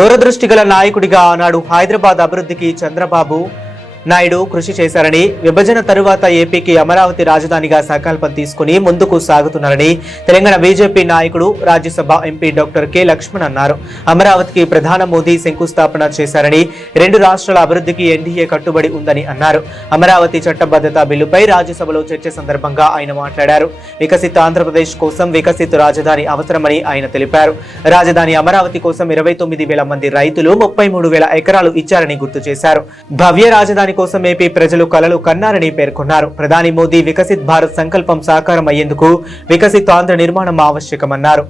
దూరదృష్టి గల నాయకుడిగా ఆనాడు హైదరాబాద్ అభివృద్ధికి చంద్రబాబు నాయుడు కృషి చేశారని, విభజన తరువాత ఏపీకి అమరావతి రాజధానిగా సంకల్పం తీసుకుని ముందుకు సాగుతున్నారని తెలంగాణ బీజేపీ నాయకుడు Rajya Sabha MP doctor K Laxman అన్నారు. అమరావతికి ప్రధాని మోదీ శంకుస్థాపన చేశారని, రెండు రాష్ట్రాల అభివృద్ధికి ఎన్డీఏ కట్టుబడి ఉందని అన్నారు. అమరావతి చట్టబద్ధత బిల్లుపై రాజ్యసభలో చర్చ సందర్భంగా ఆయన మాట్లాడారు. వికసిత ఆంధ్రప్రదేశ్ కోసం వికసిత రాజధాని అవసరమని ఆయన తెలిపారు. రాజధాని అమరావతి కోసం 29,000 మంది రైతులు 33,000 ఎకరాలు ఇచ్చారని గుర్తు చేశారు. భవ్య రాజధాని కోసం ఏపీ ప్రజలు కలలు కన్నారని పేర్కొన్నారు. ప్రధాని మోదీ వికసిత్ భారత్ సంకల్పం సాకారం అయ్యేందుకు వికసిత్ ఆంధ్ర నిర్మాణం ఆవశ్యకమన్నారు.